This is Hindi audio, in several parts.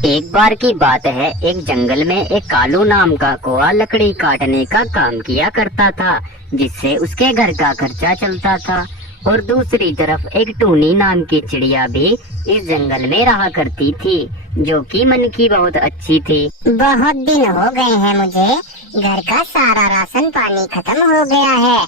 एक बार की बात है, एक जंगल में एक कालू नाम का कौआ लकड़ी काटने का काम किया करता था, जिससे उसके घर का खर्चा चलता था। और दूसरी तरफ एक टूनी नाम की चिड़िया भी इस जंगल में रहा करती थी, जो कि मन की बहुत अच्छी थी। बहुत दिन हो गए हैं मुझे, घर का सारा राशन पानी खत्म हो गया है।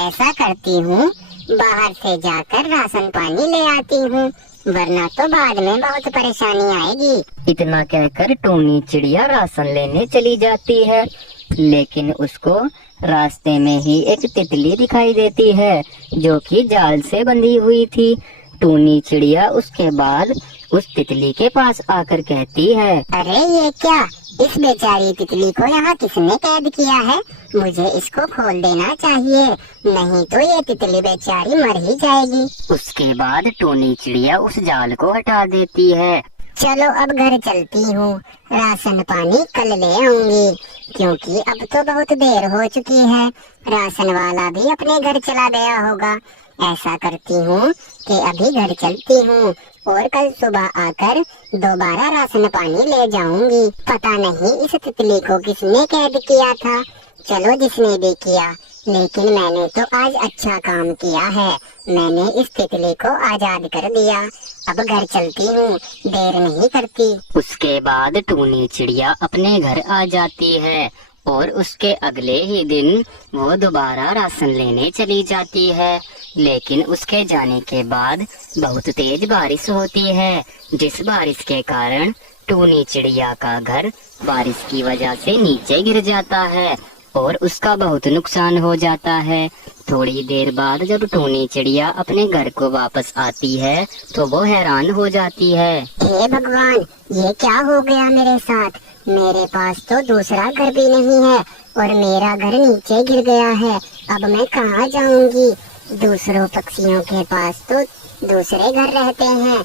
ऐसा करती हूँ, बाहर से जाकर राशन पानी ले आती हूँ, वरना तो बाद में बहुत परेशानी आएगी। इतना कहकर टूनी चिड़िया राशन लेने चली जाती है, लेकिन उसको रास्ते में ही एक तितली दिखाई देती है, जो कि जाल से बंधी हुई थी। टूनी चिड़िया उसके बाद उस तितली के पास आकर कहती है, अरे ये क्या, इस बेचारी तितली को यहाँ किसने कैद किया है? मुझे इसको खोल देना चाहिए, नहीं तो ये तितली बेचारी मर ही जाएगी। उसके बाद टूनी चिड़िया उस जाल को हटा देती है। चलो अब घर चलती हूँ, राशन पानी कल ले आऊंगी, क्योंकि अब तो बहुत देर हो चुकी है। राशन वाला भी अपने घर चला गया होगा। ऐसा करती हूँ कि अभी घर चलती हूँ और कल सुबह आकर दोबारा राशन पानी ले जाऊंगी। पता नहीं इस तितली को किसने कैद किया था। चलो जिसने भी किया, लेकिन मैंने तो आज अच्छा काम किया है। मैंने इस तितली को आजाद कर दिया। अब घर चलती हूँ, देर नहीं करती। उसके बाद टूनी चिड़िया अपने घर आ जाती है और उसके अगले ही दिन वो दोबारा राशन लेने चली जाती है। लेकिन उसके जाने के बाद बहुत तेज बारिश होती है, जिस बारिश के कारण टूनी चिड़िया का घर बारिश की वजह से नीचे गिर जाता है और उसका बहुत नुकसान हो जाता है। थोड़ी देर बाद जब टूनी चिड़िया अपने घर को वापस आती है तो वो हैरान हो जाती है। हे भगवान, ये क्या हो गया मेरे साथ? मेरे पास तो दूसरा घर भी नहीं है और मेरा घर नीचे गिर गया है। अब मैं कहाँ जाऊंगी? दूसरों पक्षियों के पास तो दूसरे घर रहते हैं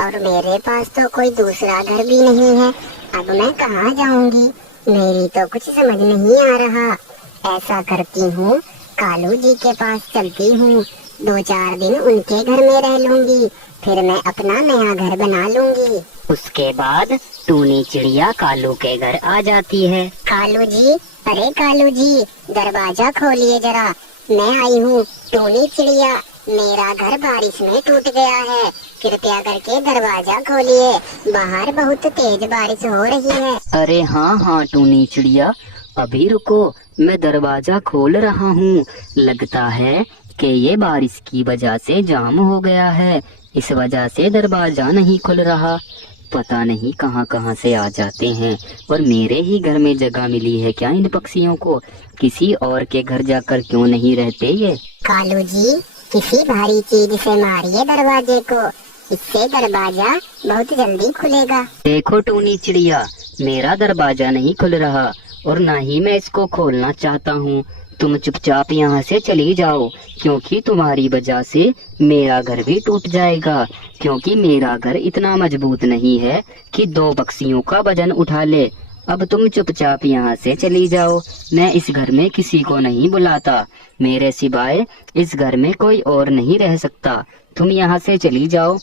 और मेरे पास तो कोई दूसरा घर भी नहीं है। अब मैं कहाँ जाऊंगी? मेरी तो कुछ समझ नहीं आ रहा। ऐसा करती हूँ, कालू जी के पास चलती हूँ, 2-4 दिन उनके घर में रह लूंगी, फिर मैं अपना नया घर बना लूंगी। उसके बाद टूनी चिड़िया कालू के घर आ जाती है। कालू जी, अरे कालू जी, दरवाजा खोलिए जरा, मैं आई हूँ टूनी चिड़िया। मेरा घर बारिश में टूट गया है, कृपया करके दरवाजा खोलिए, बाहर बहुत तेज बारिश हो रही है। अरे हाँ टूनी चिड़िया, अभी रुको, मैं दरवाजा खोल रहा हूँ। लगता है कि ये बारिश की वजह से जाम हो गया है, इस वजह से दरवाजा नहीं खुल रहा। पता नहीं कहाँ कहाँ से आ जाते हैं, और मेरे ही घर में जगह मिली है क्या इन पक्षियों को? किसी और के घर जाकर क्यों नहीं रहते ये? कालू जी, किसी भारी चीज से मारिए दरवाजे को, इससे दरवाजा बहुत जल्दी खुलेगा। देखो टूनी चिड़िया, मेरा दरवाजा नहीं खुल रहा और ना ही मैं इसको खोलना चाहता हूँ। तुम चुपचाप यहाँ से चली जाओ, क्योंकि तुम्हारी वजह से मेरा घर भी टूट जाएगा। क्योंकि मेरा घर इतना मजबूत नहीं है कि 2 पक्षियों का वजन उठा ले। अब तुम चुपचाप यहाँ से चली जाओ, मैं इस घर में किसी को नहीं बुलाता, मेरे सिवाय इस घर में कोई और नहीं रह सकता। तुम यहाँ से चली जाओ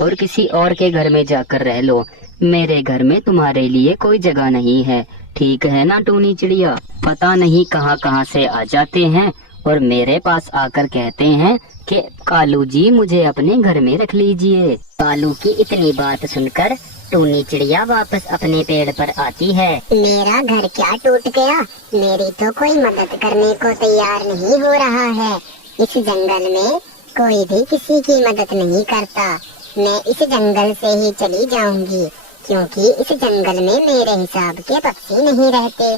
और किसी और के घर में जाकर रह लो, मेरे घर में तुम्हारे लिए कोई जगह नहीं है। ठीक है ना टूनी चिड़िया? पता नहीं कहाँ कहाँ से आ जाते हैं और मेरे पास आकर कहते हैं कि कालू जी मुझे अपने घर में रख लीजिए। कालू की इतनी बात सुनकर टूनी चिड़िया वापस अपने पेड़ पर आती है। मेरा घर क्या टूट गया? मेरी तो कोई मदद करने को तैयार नहीं हो रहा है। इस जंगल में कोई भी किसी की मदद नहीं करता। मैं इस जंगल से ही चली जाऊंगी, क्योंकि इस जंगल में मेरे हिसाब के पक्षी नहीं रहते।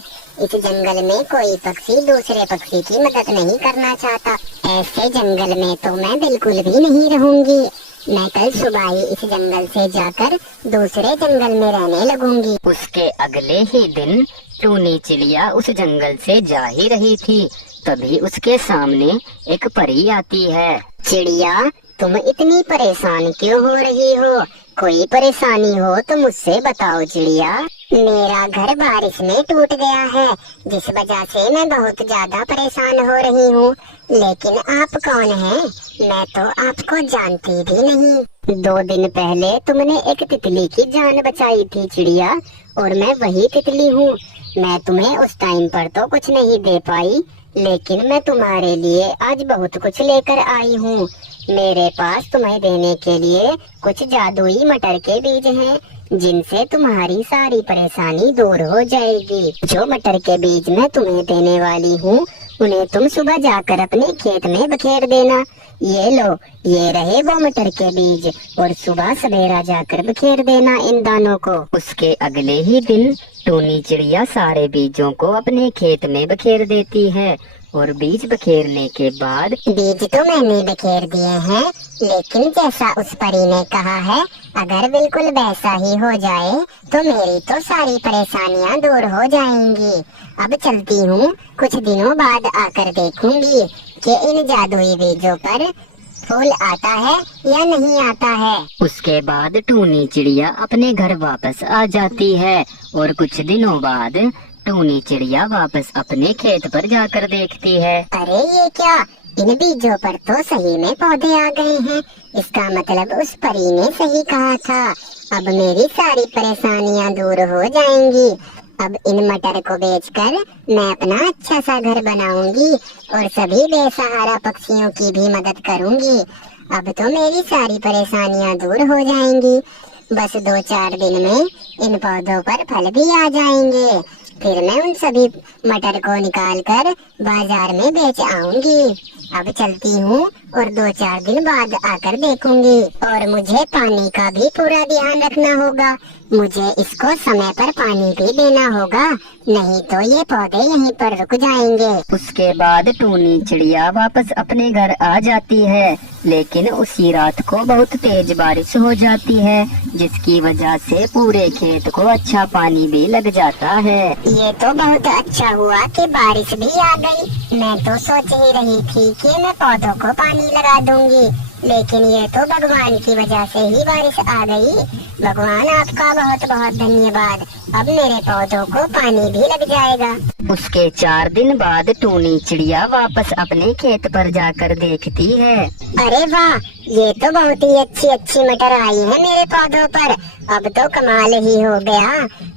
इस जंगल में कोई पक्षी दूसरे पक्षी की मदद नहीं करना चाहता। ऐसे जंगल में तो मैं बिल्कुल भी नहीं रहूंगी। मैं कल सुबह ही इस जंगल से जाकर दूसरे जंगल में रहने लगूंगी। उसके अगले ही दिन टूनी चिड़िया उस जंगल से जा ही रही थी, तभी उसके सामने एक परी आती है। चिड़िया, तुम इतनी परेशान क्यों हो रही हो? कोई परेशानी हो तो मुझसे बताओ चिड़िया। मेरा घर बारिश में टूट गया है, जिस वजह से मैं बहुत ज्यादा परेशान हो रही हूँ। लेकिन आप कौन हैं? मैं तो आपको जानती भी नहीं। 2 दिन पहले तुमने एक तितली की जान बचाई थी चिड़िया, और मैं वही तितली हूँ। मैं तुम्हें उस टाइम पर तो कुछ नहीं दे पाई, लेकिन मैं तुम्हारे लिए आज बहुत कुछ लेकर आई हूँ। मेरे पास तुम्हें देने के लिए कुछ जादुई मटर के बीज हैं, जिनसे तुम्हारी सारी परेशानी दूर हो जाएगी। जो मटर के बीज मैं तुम्हें देने वाली हूँ, उन्हें तुम सुबह जाकर अपने खेत में बखेर देना। ये लो, ये रहे वो मटर के बीज, और सुबह सवेरा जाकर बखेर देना इन दानों को। उसके अगले ही दिन टूनी चिड़िया सारे बीजों को अपने खेत में बखेर देती है, और बीज बखेरने के बाद बीज तो मैंने बखेर दिए हैं, लेकिन जैसा उस परी ने कहा है, अगर बिल्कुल वैसा ही हो जाए तो मेरी तो सारी परेशानियां दूर हो जाएंगी। अब चलती हूँ, कुछ दिनों बाद आकर देखूंगी कि इन जादुई बीजों पर फूल आता है या नहीं आता है। उसके बाद टूनी चिड़िया अपने घर वापस आ जाती है, और कुछ दिनों बाद टूनी चिड़िया वापस अपने खेत पर जाकर देखती है। अरे ये क्या, इन बीजों पर तो सही में पौधे आ गए हैं। इसका मतलब उस परी ने सही कहा था। अब मेरी सारी परेशानियां दूर हो जाएंगी। अब इन मटर को बेचकर मैं अपना अच्छा सा घर बनाऊंगी, और सभी बेसहारा पक्षियों की भी मदद करूंगी। अब तो मेरी सारी परेशानियां दूर हो जाएंगी। बस 2-4 दिन में इन पौधों पर फल भी आ जाएंगे। फिर मैं उन सभी मटर को निकालकर बाजार में बेच आऊंगी। अब चलती हूँ, और 2-4 दिन बाद आकर देखूंगी। और मुझे पानी का भी पूरा ध्यान रखना होगा। मुझे इसको समय पर पानी भी देना होगा, नहीं तो ये पौधे यहीं पर रुक जाएंगे। उसके बाद टूनी चिड़िया वापस अपने घर आ जाती है, लेकिन उसी रात को बहुत तेज बारिश हो जाती है, जिसकी वजह से पूरे खेत को अच्छा पानी भी लग जाता है। ये तो बहुत अच्छा हुआ कि बारिश भी आ गई। मैं तो सोच ही रही थी कि मैं पौधों को पानी लगा दूंगी, लेकिन ये तो भगवान की वजह से ही बारिश आ गई। भगवान आपका बहुत बहुत धन्यवाद। अब मेरे पौधों को पानी भी लग जाएगा। उसके 4 दिन बाद टूनी चिड़िया वापस अपने खेत पर जाकर देखती है। अरे वाह, ये तो बहुत ही अच्छी अच्छी मटर आई है मेरे पौधों पर। अब तो कमाल ही हो गया।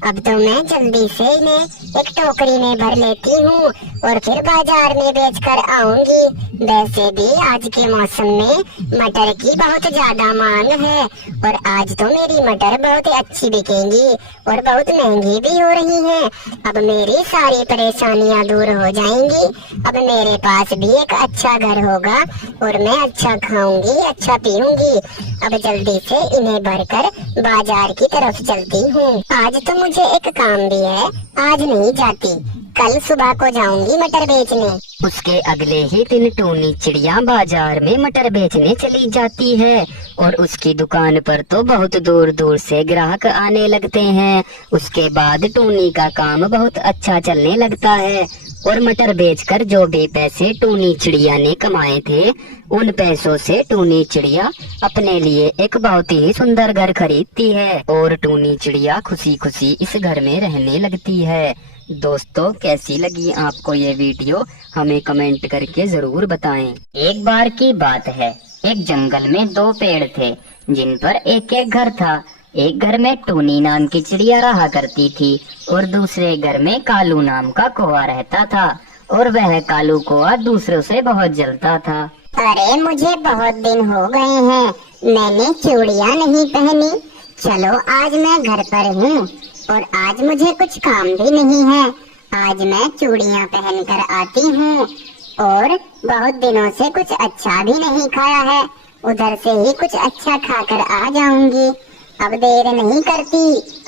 अब तो मैं जल्दी से इन्हें एक टोकरी में भर लेती हूँ, और फिर बाजार में बेचकर आऊंगी। वैसे भी आज के मौसम में मटर की बहुत ज्यादा मांग है, और आज तो मेरी मटर बहुत अच्छी बिकेंगी और बहुत महंगी भी हो रही हैं। अब मेरी सारी परेशानियां दूर हो जाएंगी। अब मेरे पास भी एक अच्छा घर होगा, और मैं अच्छा खाऊंगी, अच्छा पीऊंगी। अब जल्दी से इन्हें भरकर बाजार की तरफ चलती हूँ। आज तो मुझे एक काम भी है, आज नहीं जाती, कल सुबह को जाऊंगी मटर बेचने। उसके अगले ही दिन टूनी चिड़िया बाजार में मटर बेचने चली जाती है, और उसकी दुकान पर तो बहुत दूर दूर से ग्राहक आने लगते हैं। उसके बाद टूनी का काम बहुत अच्छा चलने लगता है, और मटर बेचकर जो भी पैसे टूनी चिड़िया ने कमाए थे, उन पैसों से टूनी चिड़िया अपने लिए एक बहुत ही सुंदर घर खरीदती है, और टूनी चिड़िया खुशी खुशी इस घर में रहने लगती है। दोस्तों, कैसी लगी आपको ये वीडियो, हमें कमेंट करके जरूर बताएं। एक बार की बात है, एक जंगल में 2 पेड़ थे, जिन पर एक एक घर था। एक घर में टूनी नाम की चिड़िया रहा करती थी, और दूसरे घर में कालू नाम का कौवा रहता था, और वह कालू कौवा दूसरों से बहुत जलता था। अरे मुझे बहुत दिन हो गए हैं, मैंने चूड़ियाँ नहीं पहनी। चलो आज मैं घर पर हूँ, और आज मुझे कुछ काम भी नहीं है। आज मैं चूड़ियाँ पहन कर आती हूँ, और बहुत दिनों से कुछ अच्छा भी नहीं खाया है, उधर से ही कुछ अच्छा खाकर आ जाऊंगी। अब देर नहीं करती,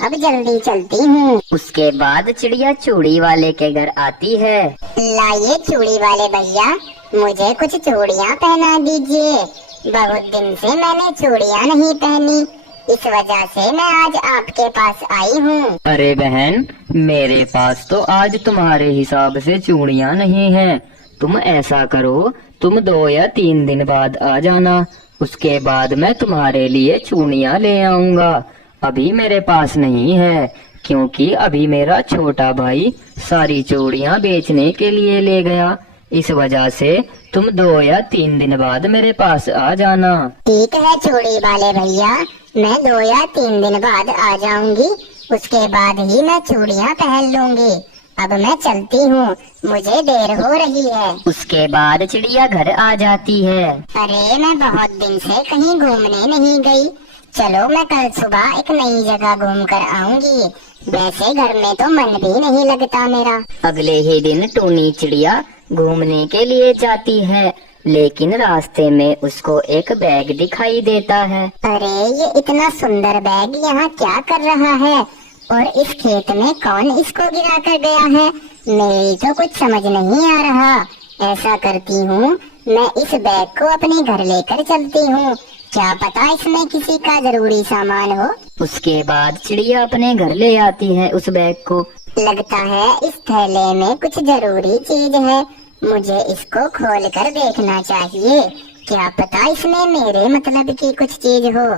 अब जल्दी चलती हूँ। उसके बाद चिड़िया चूड़ी वाले के घर आती है। लाइए चूड़ी वाले भैया, मुझे कुछ चूड़ियाँ पहना दीजिए। बहुत दिन से मैंने चूड़ियाँ नहीं पहनी, इस वजह से मैं आज आपके पास आई हूँ। अरे बहन, मेरे पास तो आज तुम्हारे हिसाब से चूड़ियाँ नहीं हैं। तुम ऐसा करो, तुम 2 या 3 दिन बाद आ जाना, उसके बाद मैं तुम्हारे लिए चूड़ियाँ ले आऊंगा। अभी मेरे पास नहीं है, क्योंकि अभी मेरा छोटा भाई सारी चूड़ियाँ बेचने के लिए ले गया। इस वजह से तुम 2 या 3 दिन बाद मेरे पास आ जाना। ठीक है चूड़ी वाले भैया, मैं 2 या 3 दिन बाद आ जाऊंगी। उसके बाद ही मैं चूड़ियाँ पहन लूंगी। अब मैं चलती हूँ, मुझे देर हो रही है। उसके बाद चिड़िया घर आ जाती है। अरे मैं बहुत दिन से कहीं घूमने नहीं गई। चलो मैं कल सुबह एक नई जगह घूम कर आऊंगी। वैसे घर में तो मन भी नहीं लगता मेरा। अगले ही दिन टूनी चिड़िया घूमने के लिए जाती है, लेकिन रास्ते में उसको एक बैग दिखाई देता है। अरे ये इतना सुंदर बैग यहाँ क्या कर रहा है, और इस खेत में कौन इसको गिरा कर गया है? मेरी तो कुछ समझ नहीं आ रहा। ऐसा करती हूँ, मैं इस बैग को अपने घर लेकर चलती हूँ। क्या पता इसमें किसी का जरूरी सामान हो। उसके बाद चिड़िया अपने घर ले आती है उस बैग को। लगता है इस थैले में कुछ जरूरी चीज है, मुझे इसको खोल कर देखना चाहिए। क्या पता इसमें मेरे मतलब की कुछ चीज हो।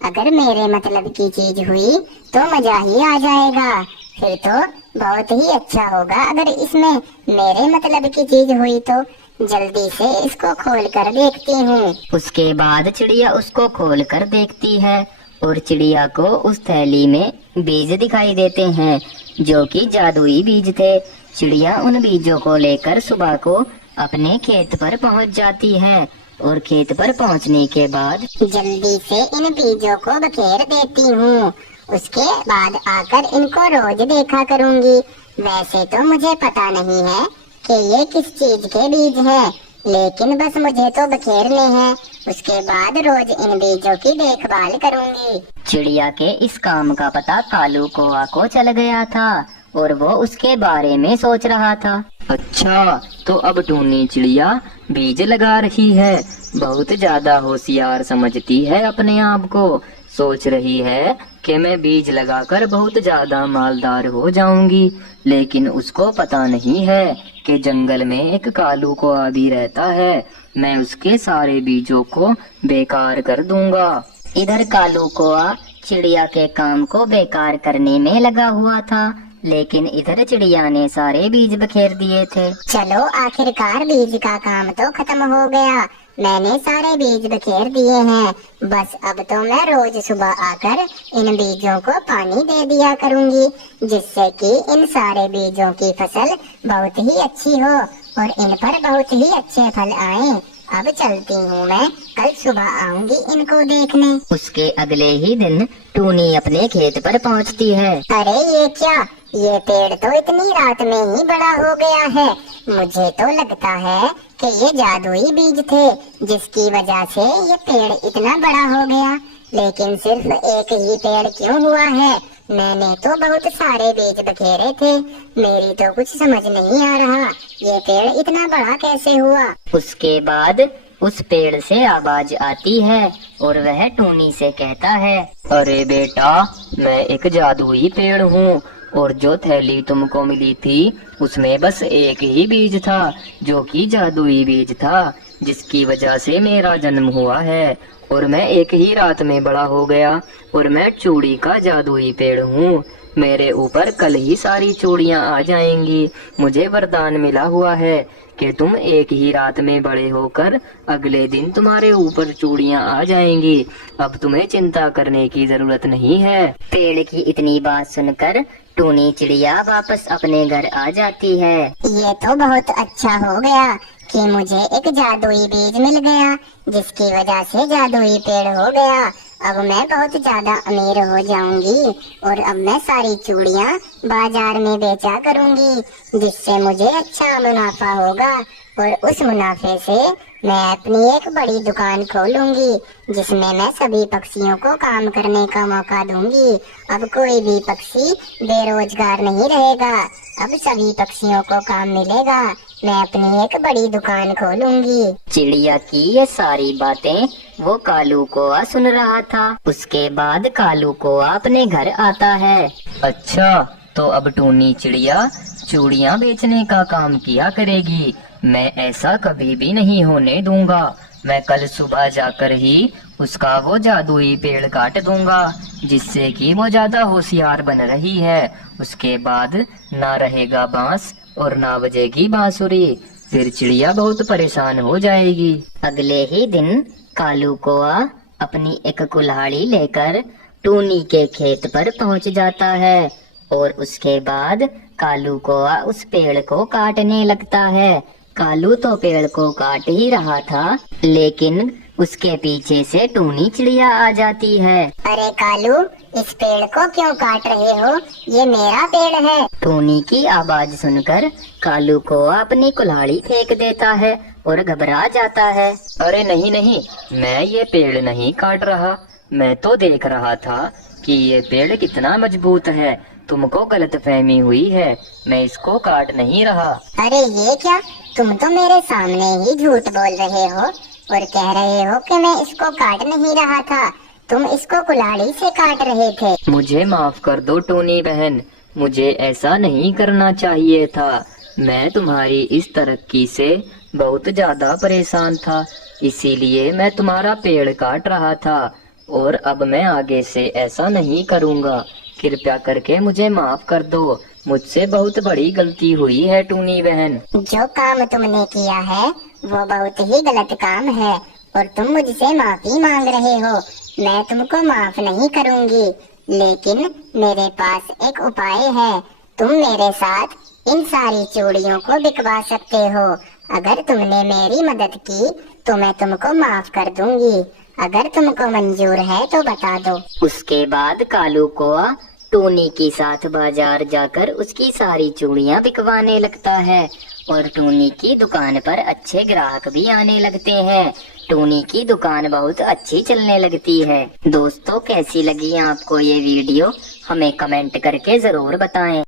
अगर मेरे मतलब की चीज हुई तो मजा ही आ जाएगा। फिर तो बहुत ही अच्छा होगा अगर इसमें मेरे मतलब की चीज हुई तो। जल्दी से इसको खोल कर देखती हूँ। उसके बाद चिड़िया उसको खोल कर देखती है और चिड़िया को उस थैली में बीज दिखाई देते हैं, जो कि जादुई बीज थे। चिड़िया उन बीजों को लेकर सुबह को अपने खेत पर पहुंच जाती है और खेत पर पहुंचने के बाद जल्दी से इन बीजों को बखेर देती हूँ। उसके बाद आकर इनको रोज देखा करूँगी। वैसे तो मुझे पता नहीं है कि ये किस चीज के बीज हैं, लेकिन बस मुझे तो बखेरने हैं। उसके बाद रोज इन बीजों की देखभाल करूँगी। चिड़िया के इस काम का पता कालू कौआ को चल गया था और वो उसके बारे में सोच रहा था। अच्छा, तो अब टूनी चिड़िया बीज लगा रही है। बहुत ज्यादा होशियार समझती है अपने आप को। सोच रही है कि मैं बीज लगाकर बहुत ज्यादा मालदार हो जाऊंगी, लेकिन उसको पता नहीं है कि जंगल में एक कालू कौआ भी रहता है। मैं उसके सारे बीजों को बेकार कर दूंगा। इधर कालू कौआ चिड़िया के काम को बेकार करने में लगा हुआ था, लेकिन इधर चिड़िया ने सारे बीज बखेर दिए थे। चलो आखिरकार बीज का काम तो खत्म हो गया। मैंने सारे बीज बखेर दिए हैं। बस अब तो मैं रोज सुबह आकर इन बीजों को पानी दे दिया करूंगी, जिससे कि इन सारे बीजों की फसल बहुत ही अच्छी हो और इन पर बहुत ही अच्छे फल आए। अब चलती हूँ मैं, कल सुबह आऊंगी इनको देखने। उसके अगले ही दिन टूनी अपने खेत पर पहुंचती है। अरे ये क्या, ये पेड़ तो इतनी रात में ही बड़ा हो गया है। मुझे तो लगता है कि ये जादुई बीज थे, जिसकी वजह से ये पेड़ इतना बड़ा हो गया। लेकिन सिर्फ एक ही पेड़ क्यों हुआ है? मैंने तो बहुत सारे बीज बखेरे थे। मेरी तो कुछ समझ नहीं आ रहा, ये पेड़ इतना बड़ा कैसे हुआ? उसके बाद उस पेड़ से आवाज आती है और वह टूनी से कहता है, अरे बेटा, मैं एक जादुई पेड़ हूँ और जो थैली तुमको मिली थी उसमें बस एक ही बीज था, जो कि जादुई बीज था, जिसकी वजह से मेरा जन्म हुआ है और मैं एक ही रात में बड़ा हो गया और मैं चूड़ी का जादुई पेड़ हूँ। मेरे ऊपर कल ही सारी चूड़ियाँ आ जाएंगी। मुझे वरदान मिला हुआ है कि तुम एक ही रात में बड़े होकर अगले दिन तुम्हारे ऊपर चूड़ियाँ आ जाएंगी। अब तुम्हें चिंता करने की जरूरत नहीं है। पेड़ की इतनी बात सुनकर टूनी चिड़िया वापस अपने घर आ जाती है। ये तो बहुत अच्छा हो गया कि मुझे एक जादुई बीज मिल गया, जिसकी वजह से जादुई पेड़ हो गया। अब मैं बहुत ज्यादा अमीर हो जाऊंगी और अब मैं सारी चूड़ियाँ बाजार में बेचा करूंगी, जिससे मुझे अच्छा मुनाफा होगा और उस मुनाफे से मैं अपनी एक बड़ी दुकान खोलूंगी, जिसमें मैं सभी पक्षियों को काम करने का मौका दूंगी। अब कोई भी पक्षी बेरोजगार नहीं रहेगा, अब सभी पक्षियों को काम मिलेगा। मैं अपनी एक बड़ी दुकान खोलूंगी। चिड़िया की ये सारी बातें वो कालू कौआ सुन रहा था। उसके बाद कालू कौआ अपने घर आता है। अच्छा, तो अब टूनी चिड़िया चूड़ियाँ बेचने का काम किया करेगी। मैं ऐसा कभी भी नहीं होने दूंगा। मैं कल सुबह जाकर ही उसका वो जादुई पेड़ काट दूंगा, जिससे कि वो ज्यादा होशियार बन रही है। उसके बाद ना रहेगा बांस और ना बजेगी बांसुरी। फिर चिड़िया बहुत परेशान हो जाएगी। अगले ही दिन कालू कौआ अपनी एक कुल्हाड़ी लेकर टूनी के खेत पर पहुंच जाता है और उसके बाद कालू कौआ उस पेड़ को काटने लगता है। कालू तो पेड़ को काट ही रहा था, लेकिन उसके पीछे से टूनी चिड़िया आ जाती है। अरे कालू, इस पेड़ को क्यों काट रहे हो? ये मेरा पेड़ है। टूनी की आवाज सुनकर कालू कौआ अपनी कुल्हाड़ी फेंक देता है और घबरा जाता है। अरे नहीं नहीं, मैं ये पेड़ नहीं काट रहा। मैं तो देख रहा था कि ये पेड़ कितना मजबूत है। तुमको गलतफहमी हुई है, मैं इसको काट नहीं रहा। अरे ये क्या, तुम तो मेरे सामने ही झूठ बोल रहे हो और कह रहे हो कि मैं इसको काट नहीं रहा था। तुम इसको कुल्हाड़ी से काट रहे थे। मुझे माफ कर दो टूनी बहन, मुझे ऐसा नहीं करना चाहिए था। मैं तुम्हारी इस तरक्की से बहुत ज्यादा परेशान था, इसीलिए मैं तुम्हारा पेड़ काट रहा था और अब मैं आगे से ऐसा नहीं करूँगा। कृपया करके मुझे माफ कर दो, मुझसे बहुत बड़ी गलती हुई है टूनी बहन। जो काम तुमने किया है वो बहुत ही गलत काम है और तुम मुझसे माफी मांग रहे हो। मैं तुमको माफ नहीं करूंगी, लेकिन मेरे पास एक उपाय है। तुम मेरे साथ इन सारी चूड़ियों को बिकवा सकते हो। अगर तुमने मेरी मदद की तो मैं तुमको माफ कर दूंगी। अगर तुमको मंजूर है तो बता दो। उसके बाद कालू कौआ टूनी के साथ बाजार जाकर उसकी सारी चूड़ियां बिकवाने लगता है और टूनी की दुकान पर अच्छे ग्राहक भी आने लगते हैं। टूनी की दुकान बहुत अच्छी चलने लगती है। दोस्तों, कैसी लगी आपको ये वीडियो? हमें कमेंट करके जरूर बताएं।